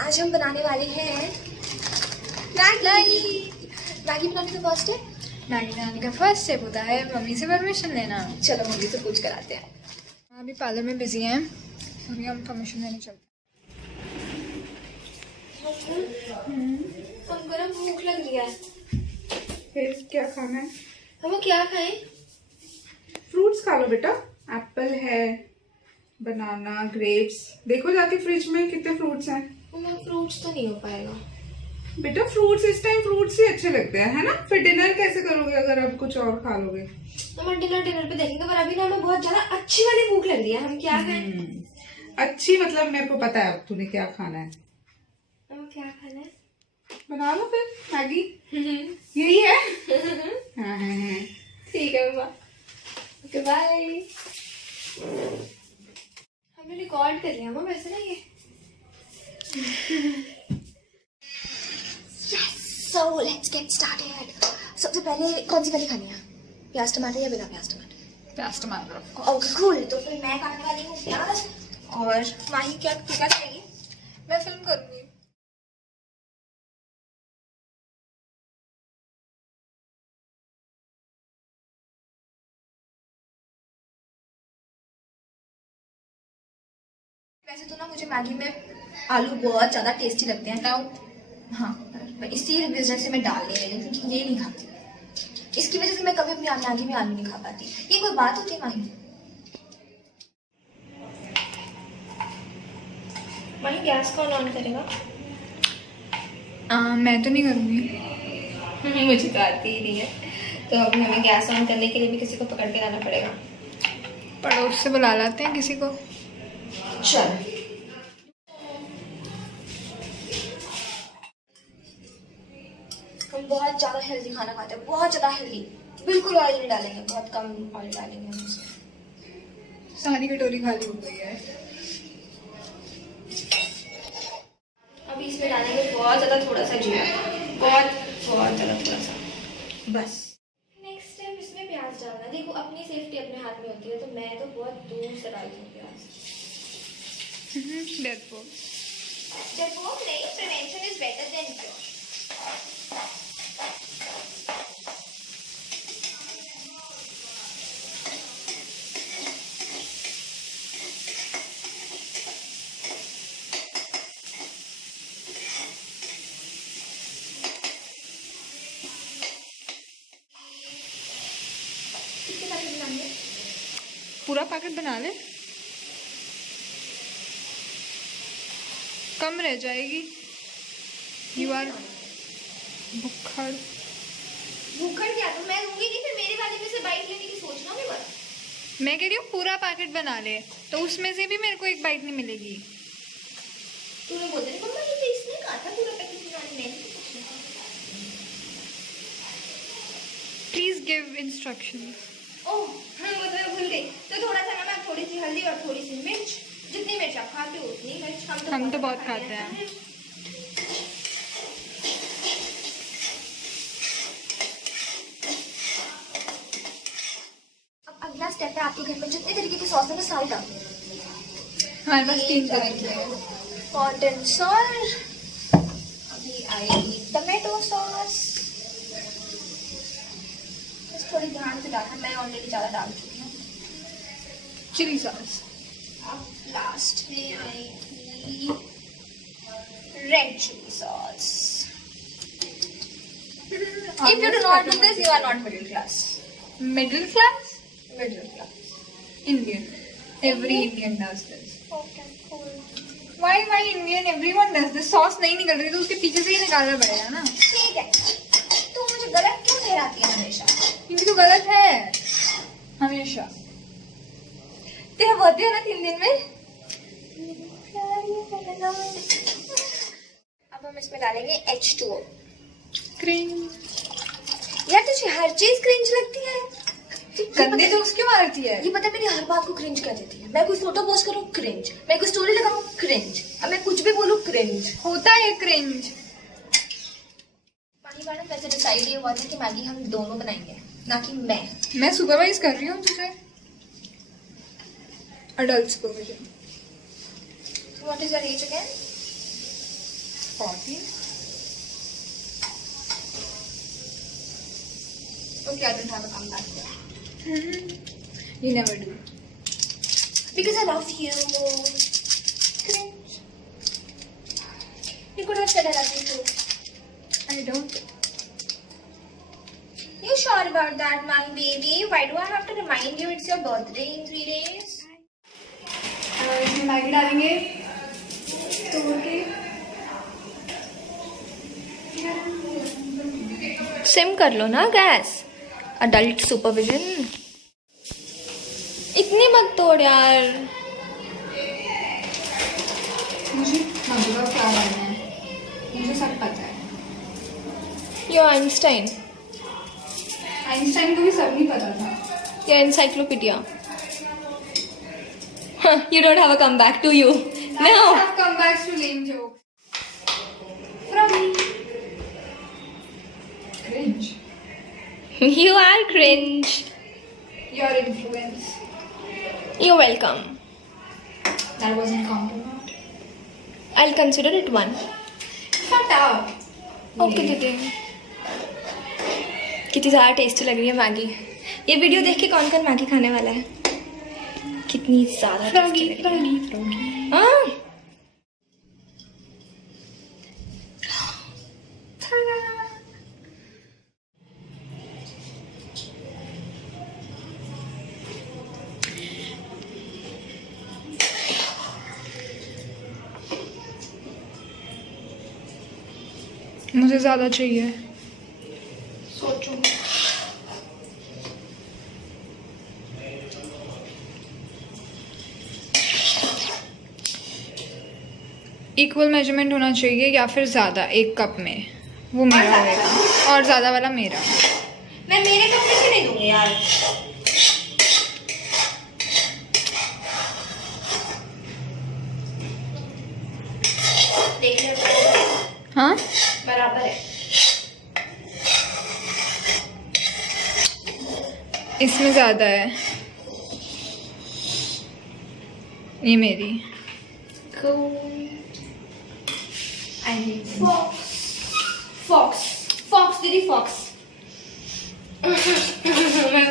आज हम बनाने वाले हैं मैगी। मैगी बनाने का फर्स्ट है, मैगी बनाने का फर्स्ट स्टेप होता है मम्मी से परमिशन लेना। चलो मम्मी से पूछ कर आते हैं। अभी पार्लर में बिजी हैं, अभी हम परमिशन लेने चलते हमको ना भूख लग रही है। फिर क्या खाना है? हम क्या खाएं? फ्रूट्स खा लो बेटा। एप्पल है, बनाना, ग्रेप्स। देखो जाके फ्रिज में कितने फ्रूट्स हैं। फ्रूट्स तो नहीं हो पाएगा बेटा, फ्रूट्स इस टाइम फ्रूट्स ही अच्छे लगते हैं, है ना? फिर डिनर कैसे करोगे अगर अब कुछ और खा लोगे? हम डिनर पे देखेंगे, पर अभी ना हमें बहुत ज्यादा अच्छी वाली भूख लग रही है। हम क्या खाएं? अच्छी मतलब मेरे को पता है अब तूने क्या खाना है। हम क्या खाना है? बना लो फिर मैगी। यही है। हाँ ठीक है मम्मा, ओके बाय। हमने रिकॉर्ड कर लिया मम्मा वैसे ना ये। So let's get started. सबसे पहले कौन सी वाली खानी है, प्याज टमाटर या बिना प्याज टमाटर? प्याज टमाटर। Okay cool. तो फिर मैं खाने वाली हूँ प्याज, और माही क्या खाएगी? मैं फिल्म करूँगी। वैसे तो ना मुझे मैगी में आलू बहुत ज्यादा टेस्टी लगते हैं ना। हाँ, इसी वजह से मैं डाल नहीं रही, क्योंकि ये नहीं खाती। इसकी वजह से मैं कभी अपनी मैगी में आलू नहीं खा पाती। ये कोई बात होती है माही? माही गैस कौन ऑन करेगा? मैं तो नहीं करूँगी। मुझे तो आती ही नहीं है, तो अब हमें गैस ऑन करने के लिए भी किसी को पकड़ के लाना पड़ेगा। पड़ोस से बुला लाते हैं किसी को। चल हम बहुत ज्यादा हेल्दी खाना खाते हैं, बहुत ज्यादा हेल्दी। बिल्कुल ऑयल नहीं डालेंगे, बहुत कम ऑयल डालेंगे हम उसमें। सारी कटोरी खाली हो गई है। अभी इसमें डालेंगे बहुत ज्यादा थोड़ा सा जीरा, बहुत ज्यादा थोड़ा सा, बस। नेक्स्ट टाइम इसमें प्याज डालना। देखो अपनी सेफ्टी अपने हाथ में होती है, तो मैं तो बहुत दूर से डालती हूँ प्याज। डेडपोक नहीं, prevention is better than cure. पूरा पैकेट बना ले, कम रह जाएगी। यू आर भुक्खड़ क्या? तो मैं लूंगी नहीं, फिर मेरे वाले में से बाइट लेने की सोचना भी बस। मैं कह रही हूँ पूरा पैकेट बना ले, तो उसमें से भी मेरे को एक बाइट नहीं मिलेगी। तूने बोल दिया मम्मा, ये तो इसने कहा था पूरा पैकेट बनाने में। Please give instructions. ओह वो तो मैं भूल गई। तो थोड़ा सा नमक, थोड़ी सी हल्दी और थोड़ी सी मिर्च। जितनी मिर्च आप खाते हो उतनी मिर्च। हम तो बहुत खाते हैं। अब अगला स्टेप है, आपके घर में जितने तरीके की सॉस है ना सारी डाल। हमारे पास 3 तरह की है। हॉट एंड सॉस, अभी आएगी टमेटो सॉस। थोड़ी ध्यान से डालना, मैं ऑलरेडी ज्यादा डाल चुकी हूँ। Chilli sauce. अब लास्ट में आएगी red chilli sauce. If you do not do this, you are not middle class. Middle class? Middle class. Indian. Every Indian does this. Okay, cool. Why Indian? Everyone does this. Sauce नहीं निकल रही तो उसके पीछे से ही निकालना पड़ेगा ना। ठीक है, तू मुझे गलत क्यों ठहराती है हमेशा? क्योंकि तो गलत है हमेशा। तेरा बर्थडे है ना 3 दिन में। अब हम इसमें डालेंगे H2O। क्रिंज। यार तुझे हर चीज क्रिंज लगती है। गंदे जोक्स क्यों मारती है? ये पता है मेरी हर बात को क्रिंज कर देती है। मैं कोई फोटो पोस्ट करूँ क्रिंज, मैं कोई स्टोरी लगाऊँ क्रिंज, अब मैं कुछ भी बोलूँ क्रिंज। होता है क्रिंज। पानी मैडम वैसे डिसाइड ये हुआ था कि मैगी हम दोनों बनाएंगे, ना कि मैं सुपरवाइज कर रही हूँ तुझे, अडल्ट्स को। What is your age again? 40. Okay, I don't have a comeback here. You never do. Because I love you. Cringe. You could have said I love you too. I don't. You sure about that, my baby? Why do I have to remind you it's your birthday in 3 days? इसमें Maggi डालेंगे तोड़ के. SIM कर लो ना gas. Adult supervision. इतनी मत तोड़ यार. मुझे मधुरा क्या करना है, मुझे सब पता है. यो आइंस्टाइन. आइंस्टाइन को भी सब नहीं पता था. या encyclopedia. You don't have a comeback, do you? I No. have comebacks to lame jokes. From me. Cringe. You are cringe. Your influence. You're welcome. That wasn't compliment. I'll consider it one. Shut up. Okay, दीदी. कितनी ज़्यादा tasty लग रही है Maggi. ये video देख के कौन कौन मैगी खाने वाला है? कितनी ज़्यादा टेस्टी लग रही है. हाँ. मुझे ज़्यादा चाहिए. सोचो. इक्वल मेजरमेंट होना चाहिए या फिर ज़्यादा एक कप में, वो मेरा होएगा और ज़्यादा वाला मेरा. मैं मेरे कप में से नहीं दूंगी यार. देख ले. हाँ बराबर है. इसमें ज़्यादा है, ये मेरी. I need fox. Fox. Fox, दीदी fox. मैं